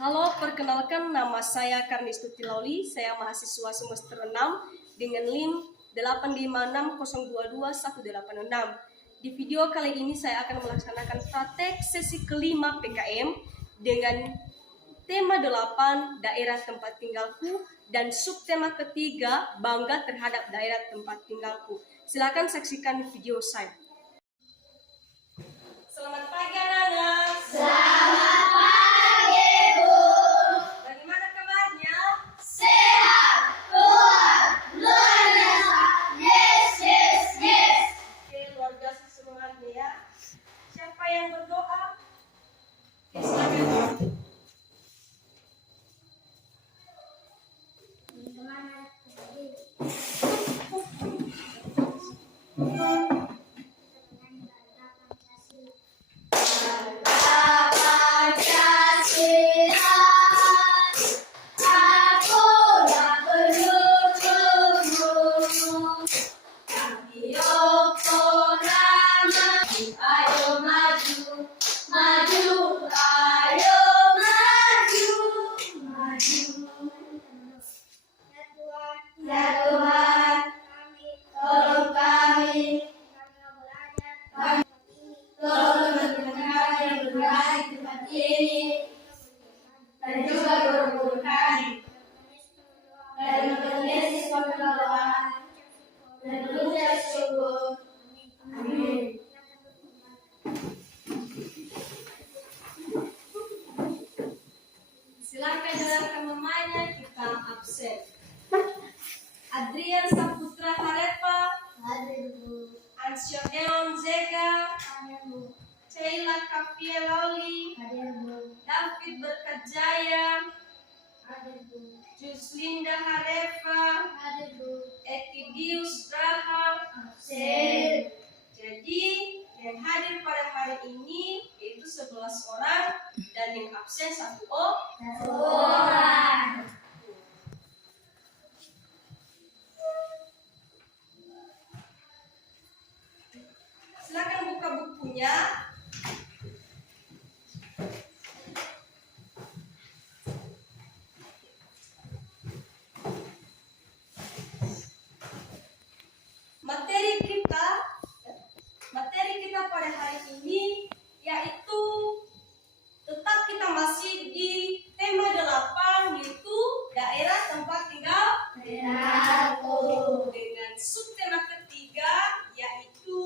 Halo, perkenalkan nama saya Karnistuti Lauli. Saya mahasiswa semester 6 dengan NIM 856022186. Di video kali ini saya akan melaksanakan praktek sesi kelima PKM dengan tema 8 daerah tempat tinggalku dan subtema ketiga bangga terhadap daerah tempat tinggalku. Silakan saksikan video saya. Selamat pagi anak-anak. Selamat pagi, Bu. Bagaimana kabarnya? Sehat, kuat, luar biasa. Yes, yes, yes. Oke, luar biasa semangatnya ya. Siapa yang berdoa? Oke, silakan. Dan juga guru-guru kami dan mengenai siswa pengalaman dan mengucap syukur. Amin. Silakan dengarkan mamanya, kita absen. Adrian Saputra Harepa, Hadir, Bu. Ansyo Eon Zega, Hadir, Bu. Sheila Kapia Lauli, Hadir, Bu. David Berkat Jaya, Hadir, Bu. Juslinda Harefa, Hadir, Bu. Etidius Rahab. Absen. Jadi yang hadir pada hari ini yaitu 11 orang dan yang absen 1 orang. Satu orang. Silakan buka bukunya. Materi kita pada hari ini yaitu tetap kita masih di tema 8 yaitu daerah tempat tinggal dengan subtema ketiga yaitu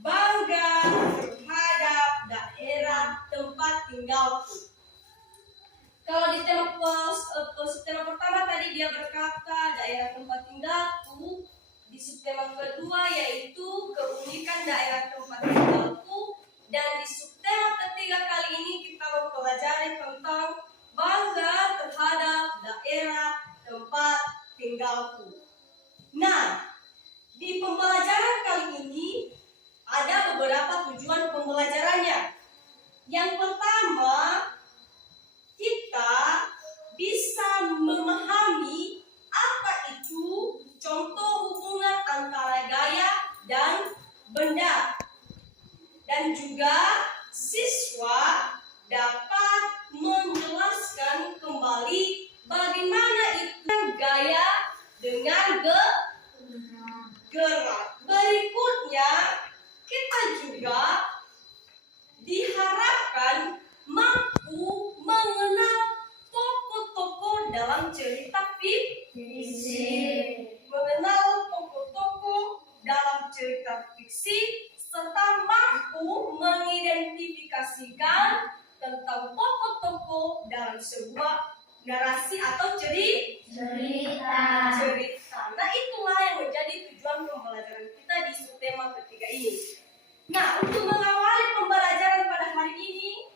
bangga terhadap daerah tempat tinggalku. Kalau di subtema pertama tadi dia berkata daerah tempat tinggalku, di subtema kedua yaitu keunikan daerah tempat tinggalku, dan di subtema ketiga kali ini kita mempelajari tentang bangga terhadap daerah tempat tinggalku. Nah, di pembelajaran kali ini ada beberapa tujuan pembelajarannya. Yang pertama, kita bisa memahami apa itu contoh hubungan antara gaya dan benda. Dan juga siswa dapat menjelaskan kembali bagaimana itu gaya dengan gerak. Berikutnya, kita juga diharapkan mampu mengenal tokoh-tokoh dalam cerita fiksi. Mengenal tokoh-tokoh dalam cerita fiksi serta mampu mengidentifikasikan tentang tokoh-tokoh dalam sebuah narasi atau cerita. Nah, itulah yang menjadi tujuan pembelajaran kita di subtema ketiga ini. Nah, untuk mengawali pembelajaran pada hari ini,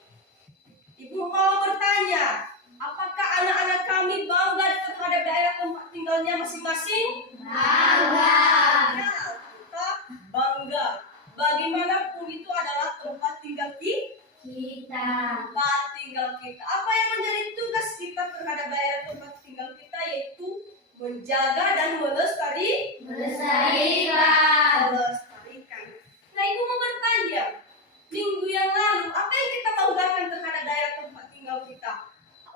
Ibu mau bertanya, apakah anak-anak kami bangga terhadap daerah tempat tinggalnya masing-masing? Bangga. Nah, kita bangga. Bagaimanapun itu adalah tempat tinggal Kita. tempat tinggal kita. Apa yang menjadi tugas kita terhadap daerah tempat tinggal kita yaitu menjaga dan Melestarikan. Nah, Ibu mau bertanya, minggu yang lalu apa yang kita banggakan terhadap daerah tempat tinggal kita?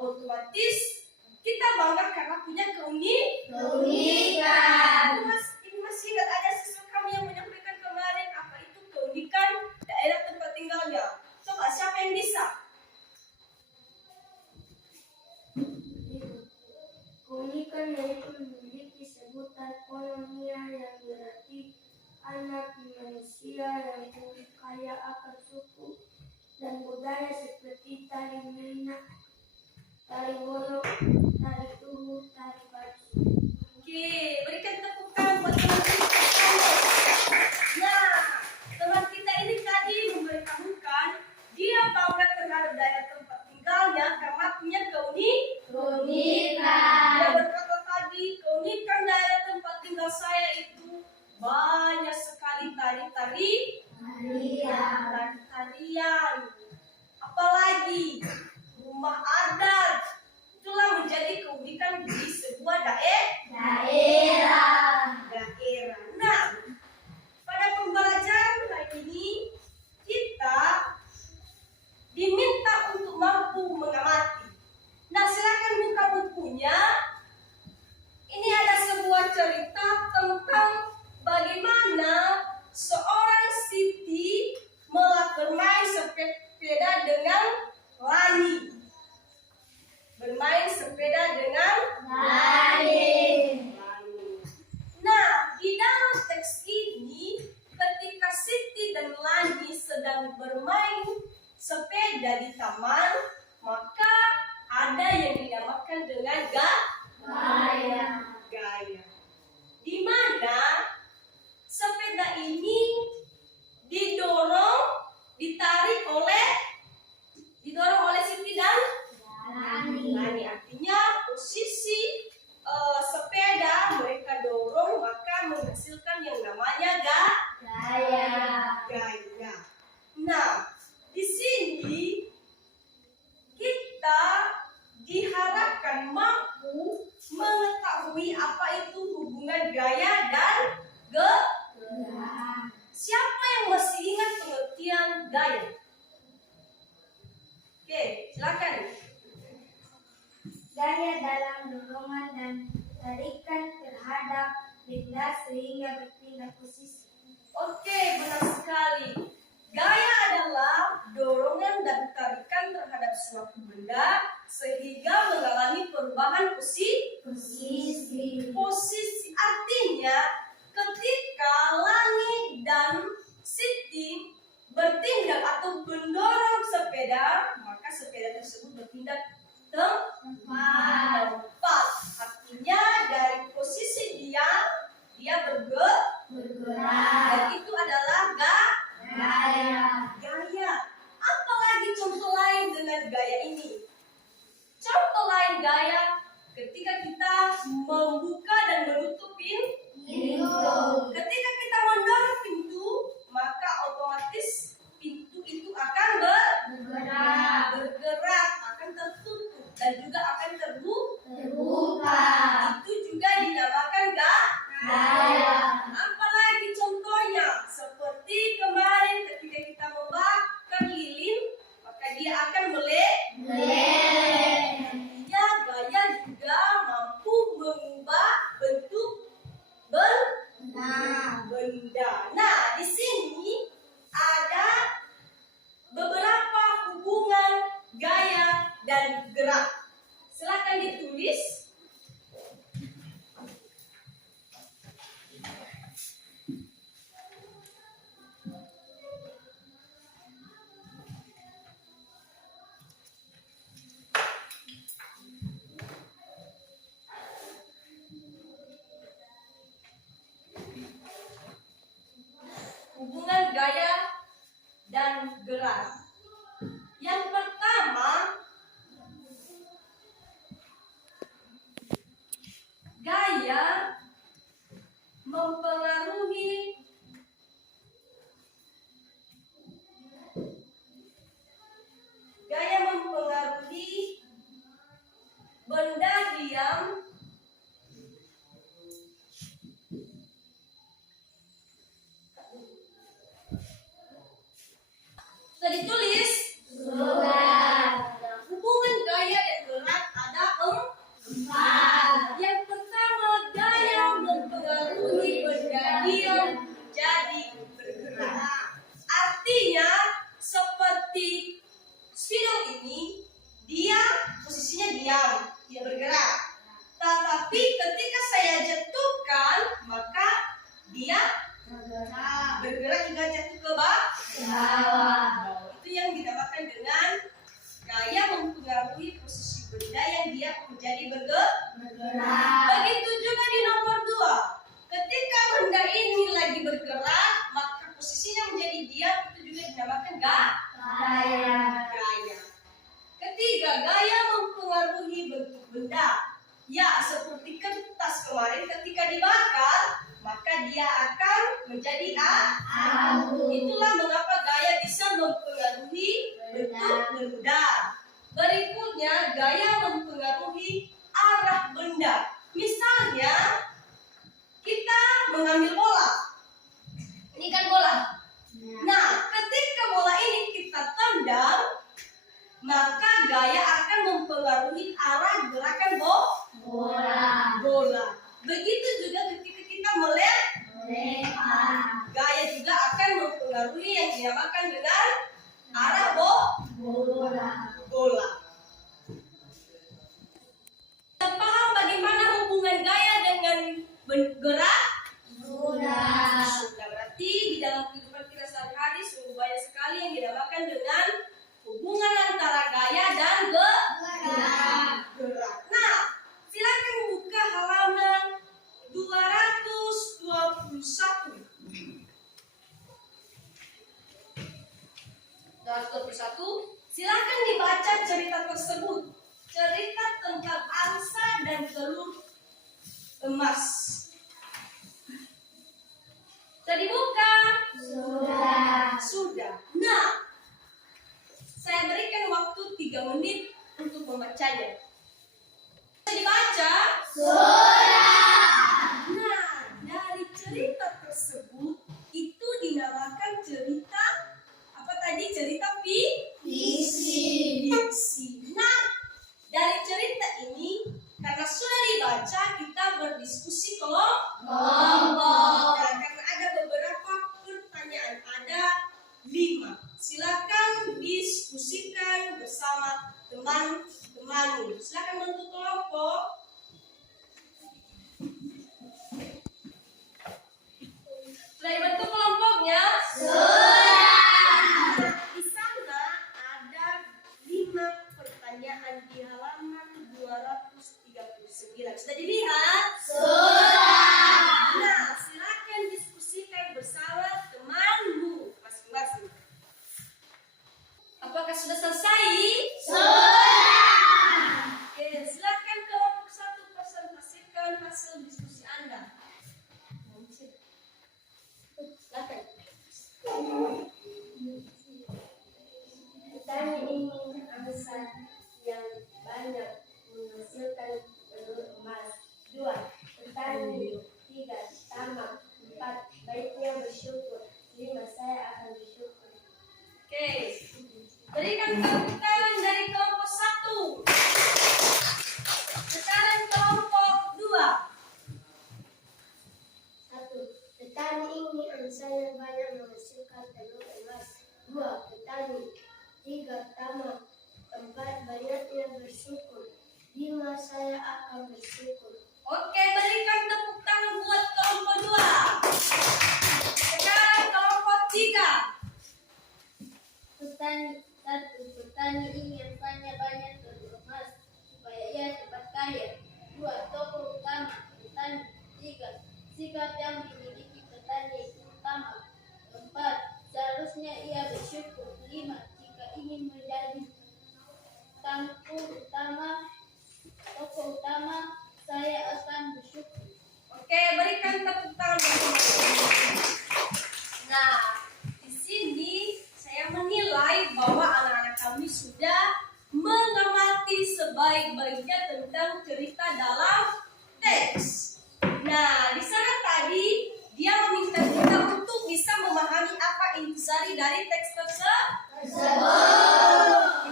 otomatis kita bangga karena punya keunikan. Ini masih ingat ada siswa kami yang menyampaikan kemarin apa itu keunikan daerah tempat tinggalnya. Coba siapa yang bisa? Keunikan yaitu memiliki sebutan kolonial yang berarti anak manusia yang kaya akan suku dan budaya seperti tari menak, tari golok, tari tubuh, tari batu. Oke, berikan tepuk tangan buat teman kita. Nah, teman kita ini tadi memberitahukan dia bangga terhadap daerah tempat tinggalnya karena punya keunikan. Dia berkata tadi, keunikan daerah tempat tinggal saya itu banyak sekali tarian. Apalagi rumah adat. Itulah menjadi keunikan di sebuah daerah. Nah, pada pembelajaran hari ini kita diminta untuk mampu mengamati. Nah, silakan buka bukunya. Ini ada sebuah cerita tentang bagaimana seorang Siti bermain sepeda dengan Lani. Bermain sepeda dengan Lani. Nah, di dalam teks ini ketika Siti dan Lani sedang bermain sepeda di taman, maka ada yang dinamakan dengan gaya. Di mana sepeda ini ditarik oleh Siti dan Lani. Artinya posisi sepeda mereka dorong maka menghasilkan yang namanya gaya. Nah, di sini kita diharapkan mampu mengetahui apa itu hubungan gaya dan gerak. Siapa yang masih ingat pengertian gaya? Oke, silakan. Gaya dalam dorongan dan tarikan terhadap benda sehingga berpindah posisi. Oke, benar sekali. Gaya adalah dorongan dan tarikan terhadap suatu benda sehingga mengalami perubahan posisi. Artinya, ketika Lani dan Siti bertindak atau mendorong sepeda, maka sepeda tersebut bertindak tempat. Artinya dari posisi dia bergerak. Dan itu adalah gaya. Apalagi contoh lain dengan gaya ini? Contoh lain gaya ketika kita membuka dan menutup pintu. Ketika kita mendorong pintu, maka otomatis pintu itu akan bergerak, akan tertutup dan juga akan terbuka. Itu juga dinamakan gaya. Apalagi contohnya seperti kemarin ketika kita membakar lilin, maka dia akan meleleh. Ya, gaya juga mampu mengubah bentuk benda. Nah, di sini ada beberapa hubungan gaya dan gerak. Silakan ditulis. Hubungan gaya dan gerak. Yang pertama, mempengaruhi posisi benda yang dia menjadi bergerak. Bergerak. Begitu juga di nomor 2. Ketika benda ini lagi bergerak, maka posisinya menjadi diam, itu juga dinamakan Gaya. gaya. Ketiga, gaya mempengaruhi bentuk benda. Ya, seperti kertas kemarin ketika dibakar, maka dia akan menjadi Abu. Itulah mengapa gaya bisa mempengaruhi bentuk benda. Berikutnya, gaya mempengaruhi arah benda. Misalnya, kita mengambil bola. Ini kan bola. Nah, ketika bola ini kita tendang, maka gaya akan mempengaruhi arah gerakan bola. Begitu juga ketika kita Melempar. gaya juga akan mempengaruhi yang dinamakan dengan arah bola. Kita paham bagaimana hubungan gaya dengan gerak? Sudah. Berarti di dalam kehidupan kita sehari-hari sungguh banyak sekali yang dinamakan dengan hubungan antara gaya dan gerak. Nah, silakan buka halaman 221. 221. Silakan dibaca cerita tersebut. Cerita tentang angsa dan telur emas. Sudah dibuka? Sudah. Nah, saya berikan waktu 3 menit untuk membacanya. Sudah dibaca? Nah, dari cerita tersebut itu dinamakan cerita apa tadi? Cerita Fiksi. Nah, dari cerita ini karena sudah dibaca, kita berdiskusi kelompok. Nah, karena ada beberapa pertanyaan, ada 5. Silakan diskusikan bersama teman-temanmu. Silakan bentuk kelompok. Sudah dibentuk kelompoknya? Di sana ada 5 pertanyaan di halaman 239. Sudah dilihat? Nah, silakan diskusikan bersama temanmu masing-masing. Apakah sudah selesai? Oke, silakan kelompok 1 presentasikan hasil diskusi Anda. Silakan. Petani ingin angsa yang banyak menghasilkan telur emas. 2. Petani. 3. Tamak. 4. Baiknya bersyukur. 5. Saya akan bersyukur. Oke. Berikan tepuk tangan dari kelompok 1. Sekarang kelompok 2. 1. Petani ingin angsa yang banyak menghasilkan telur emas. 2. Petani. 3. Tamak. 4. Banyaknya bersyukur. 5. Saya akan bersyukur. Oke, berikan tepuk tangan buat kelompok 2. Sekarang kelompok 3. Petani. 1. Petani ingin banyak telur emas supaya ia cepat kaya. 2. Tokoh utama petani. 3. Sikap yang dimiliki petani utama. 4. Seharusnya ia bersyukur. 5. Jika ingin menjadi tokoh utama, saya akan bersyukur. Oke, berikan tepuk tangan buat teman-teman. Nah, di sini saya menilai bahwa anak-anak kami sudah mengamati sebaik-baiknya tentang cerita dalam teks. Nah, di sana tadi dia meminta kita untuk bisa memahami apa intisari dari teks tersebut.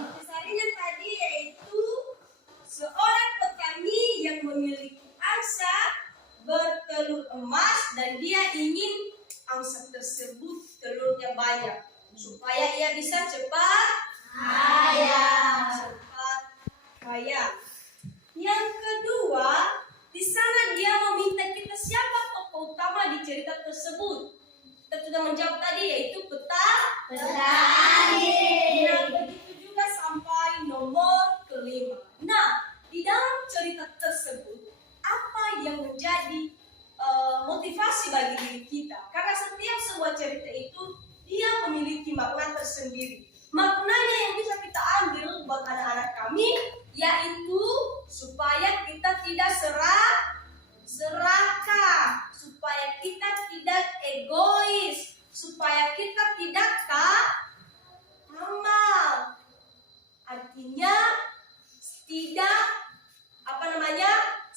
Intisarinya tadi yaitu seorang petani yang memiliki angsa bertelur emas dan dia ingin angsa tersebut telurnya banyak supaya ia bisa cepat kaya. Yang kedua, di sana dia meminta kita siapa tokoh utama di cerita tersebut. Kita sudah menjawab tadi yaitu petani. Nah, begitu juga sampai nomor ke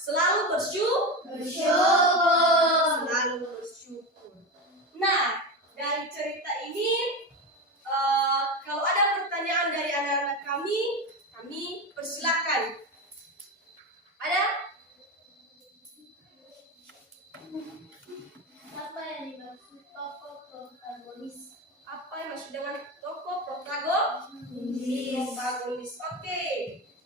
Selalu bersyukur. Selalu bersyukur. Nah, dari cerita ini, kalau ada pertanyaan dari anak-anak kami persilakan. Ada? Apa yang dimaksud tokoh protagonis? Apa yang maksud dengan tokoh protagonis? Oke.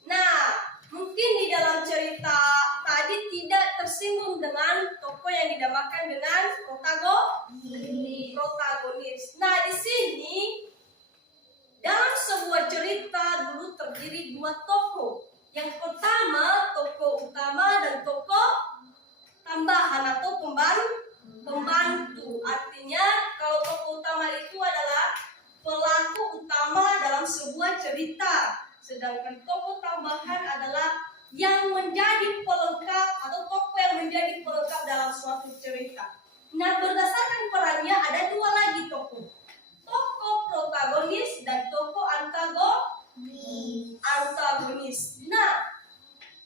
Nah, mungkin di dalam cerita tadi tidak tersinggung dengan tokoh yang dinamakan dengan protagonis. Nah, di sini dalam sebuah cerita dulu terdiri dua tokoh. Yang pertama tokoh utama dan tokoh tambahan atau pembantu. Artinya kalau tokoh utama itu adalah pelaku utama dalam sebuah cerita, sedangkan tokoh tambahan adalah yang menjadi pelengkap atau tokoh yang menjadi pelengkap dalam suatu cerita. Nah, berdasarkan perannya ada dua lagi tokoh protagonis dan tokoh antagonis. Nah,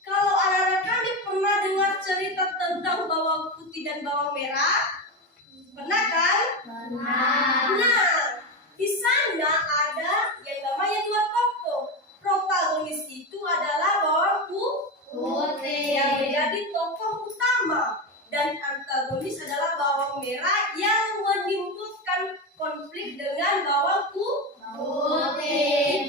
kalau anak-anak kami pernah dengar cerita tentang bawang putih dan bawang merah, pernah kan? Nah, di sana ada yang namanya dua tokoh. Protagonis itu adalah bawang putih yang menjadi tokoh utama, dan antagonis adalah bawang merah yang menimbulkan konflik dengan bawang putih.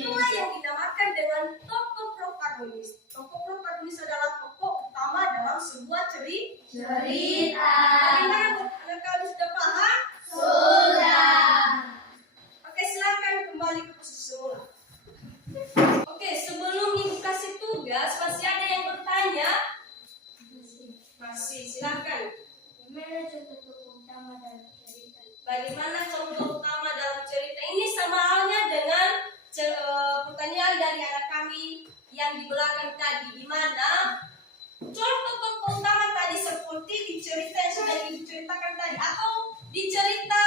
Itulah yang dinamakan dengan tokoh protagonis. Tokoh protagonis adalah tokoh utama dalam sebuah cerita. Bagaimana anak kalian sudah paham? Oke, silakan kembali ke posisi semula. Oke, sebelum ibu kasih tugas, masih ada yang bertanya? Masih, silakan. Gimana contoh tokoh utama dalam cerita? Bagaimana contoh utama dalam cerita ini? Sama halnya dengan pertanyaan dari anak kami yang di belakang tadi, di mana contoh tokoh utama tadi seperti di cerita yang sudah diceritakan tadi, atau di cerita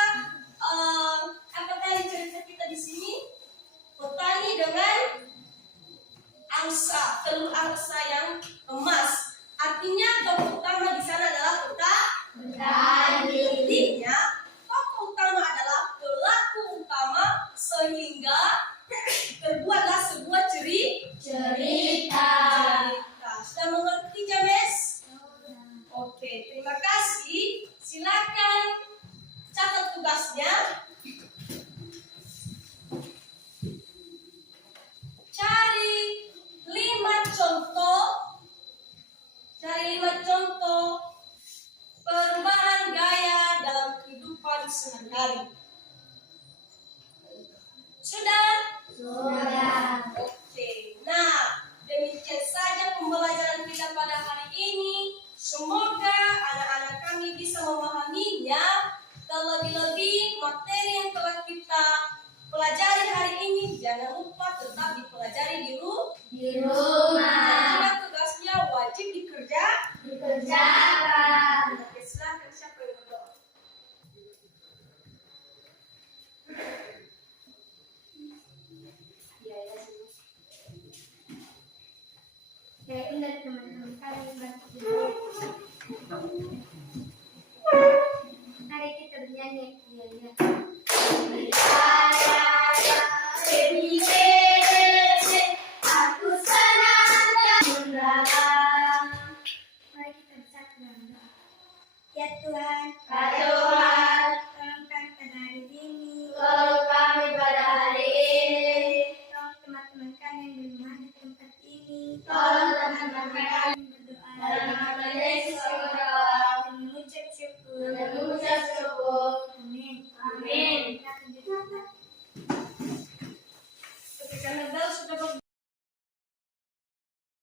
apa tadi cerita kita di sini? Petani dengan telur angsa yang emas. Artinya tokoh utama di sana adalah petani. Artinya tokoh utama adalah pelaku utama sehingga terbuatlah sebuah cerita. Sudah mengerti, James? Oke, terima kasih. Silakan catat tugasnya. Cari 5 contoh perubahan gaya dalam kehidupan sehari-hari. Sudah? Oke. Nah, demikian saja pembelajaran kita pada hari ini. Semoga anak-anak kami bisa memahaminya. Terlebih-lebih materi yang telah kita pelajari hari ini, jangan lupa tetap dipelajari di rumah. Karena tugasnya wajib dikerjakan. Oke, silakan siapa yang berdoa? Saya ingat teman-teman kami Mari kita bernyanyi. Aku senang dan mari kita bersatu. Ya Tuhan, tolong kami pada hari ini. Tolong teman-teman kami yang di rumah di tempat ini.